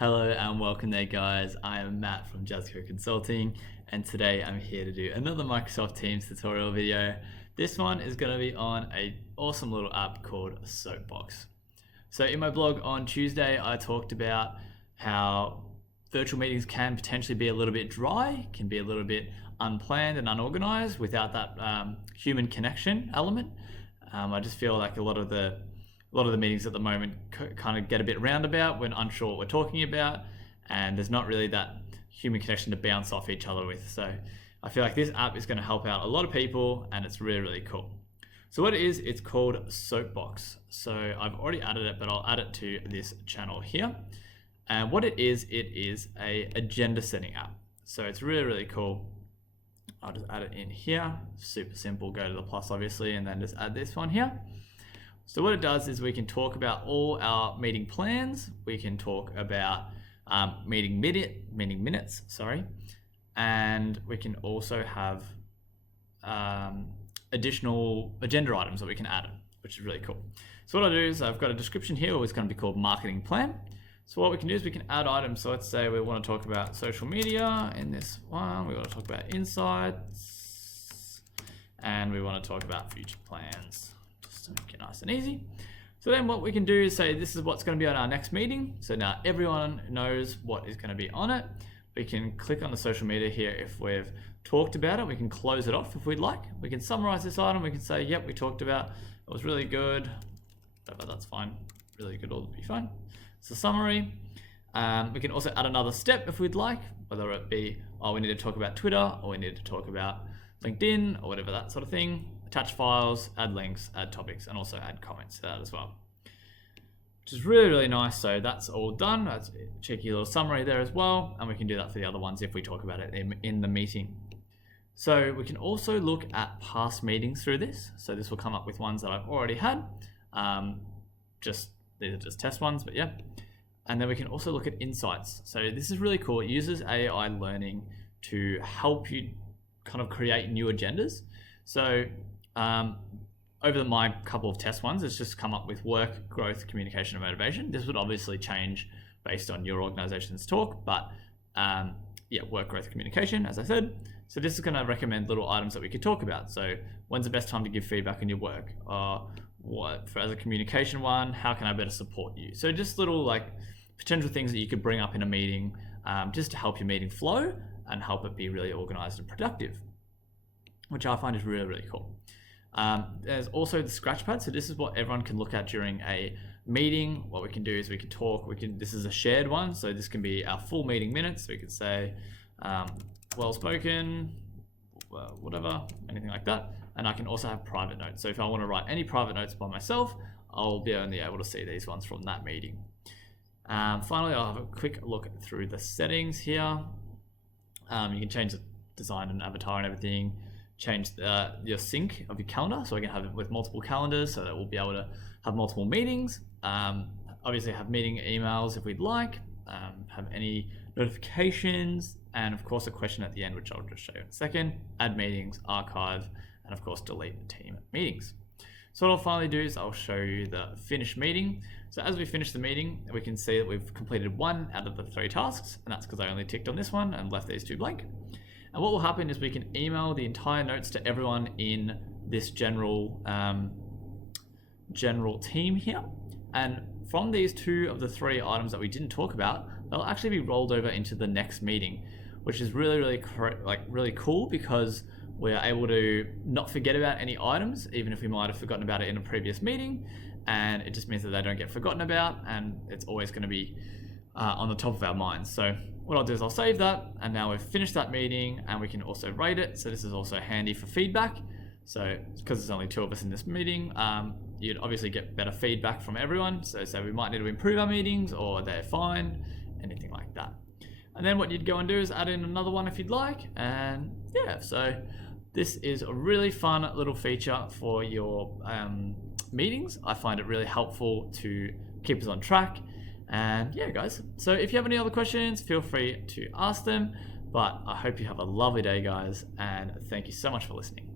Hello and welcome there guys, I am Matt from Jazzco Consulting and today I'm here to do another Microsoft Teams tutorial video. This one is going to be on an awesome little app called SoapBox. So in my blog on Tuesday I talked about how virtual meetings can potentially be a little bit dry, can be a little bit unplanned and unorganized without that human connection element. I just feel like a lot of the meetings at the moment kind of get a bit roundabout when unsure what we're talking about, and there's not really that human connection to bounce off each other with. So I feel like this app is going to help out a lot of people and it's really, really cool. So what it is, it's called SoapBox. So I've already added it, but I'll add it to this channel here. And what it is a agenda setting app. So it's really, really cool. I'll just add it in here. Super simple, go to the plus obviously, and then just add this one here. So what it does is we can talk about all our meeting plans. We can talk about meeting minutes, and we can also have additional agenda items that we can add, which is really cool. So what I do is I've got a description here, it's going to be called marketing plan. So what we can do is we can add items. So let's say we want to talk about social media in this one. We want to talk about insights, and we want to talk about future plans. To make it nice and easy. So then what we can do is say this is what's going to be on our next meeting. So now everyone knows what is going to be on it. We can click on the social media here if we've talked about it. We can close it off if we'd like. We can summarize this item. We can say, yep, we talked about it was really good. But that's fine. Really good will be fine. It's a summary. We can also add another step if we'd like, whether it be, oh, we need to talk about Twitter, or we need to talk about LinkedIn, or whatever, that sort of thing. Attach files, add links, add topics, and also add comments to that as well, which is really, really nice. So that's all done. That's a cheeky little summary there as well, and we can do that for the other ones if we talk about it in the meeting. So we can also look at past meetings through this. So this will come up with ones that I've already had. These are just test ones, but yeah. And then we can also look at insights. So this is really cool. It uses AI learning to help you kind of create new agendas. So over my couple of test ones, it's just come up with work, growth, communication, and motivation. This would obviously change based on your organization's talk, but yeah, work, growth, communication, as I said. So this is going to recommend little items that we could talk about. So when's the best time to give feedback on your work? As a communication one, how can I better support you? So just little like potential things that you could bring up in a meeting just to help your meeting flow and help it be really organized and productive, which I find is really, really cool. There's also the scratch pad. So this is what everyone can look at during a meeting. What we can do is we can talk, this is a shared one. So this can be our full meeting minutes. So we could say, well spoken, whatever, anything like that. And I can also have private notes. So if I want to write any private notes by myself, I'll be only able to see these ones from that meeting. Finally, I'll have a quick look through the settings here. You can change the design and avatar and everything. Change your sync of your calendar, so I can have it with multiple calendars, so that we'll be able to have multiple meetings. Obviously have meeting emails if we'd like, have any notifications, and of course a question at the end, which I'll just show you in a second. Add meetings, archive, and of course delete team meetings. So what I'll finally do is I'll show you the finished meeting. So as we finish the meeting, we can see that we've completed 1 out of the 3 tasks, and that's because I only ticked on this one and left these 2 blank. And what will happen is we can email the entire notes to everyone in this general team here. And from these 2 of the 3 items that we didn't talk about, they'll actually be rolled over into the next meeting, which is really, really cool because we're able to not forget about any items, even if we might have forgotten about it in a previous meeting. And it just means that they don't get forgotten about, and it's always going to be on the top of our minds. So what I'll do is I'll save that, and now we've finished that meeting, and we can also rate it. So this is also handy for feedback. So because there's only 2 of us in this meeting, you'd obviously get better feedback from everyone. So we might need to improve our meetings, or they're fine, anything like that. And then what you'd go and do is add in another one if you'd like. And yeah, so this is a really fun little feature for your meetings. I find it really helpful to keep us on track. And yeah, guys, so if you have any other questions, feel free to ask them. But I hope you have a lovely day, guys, and thank you so much for listening.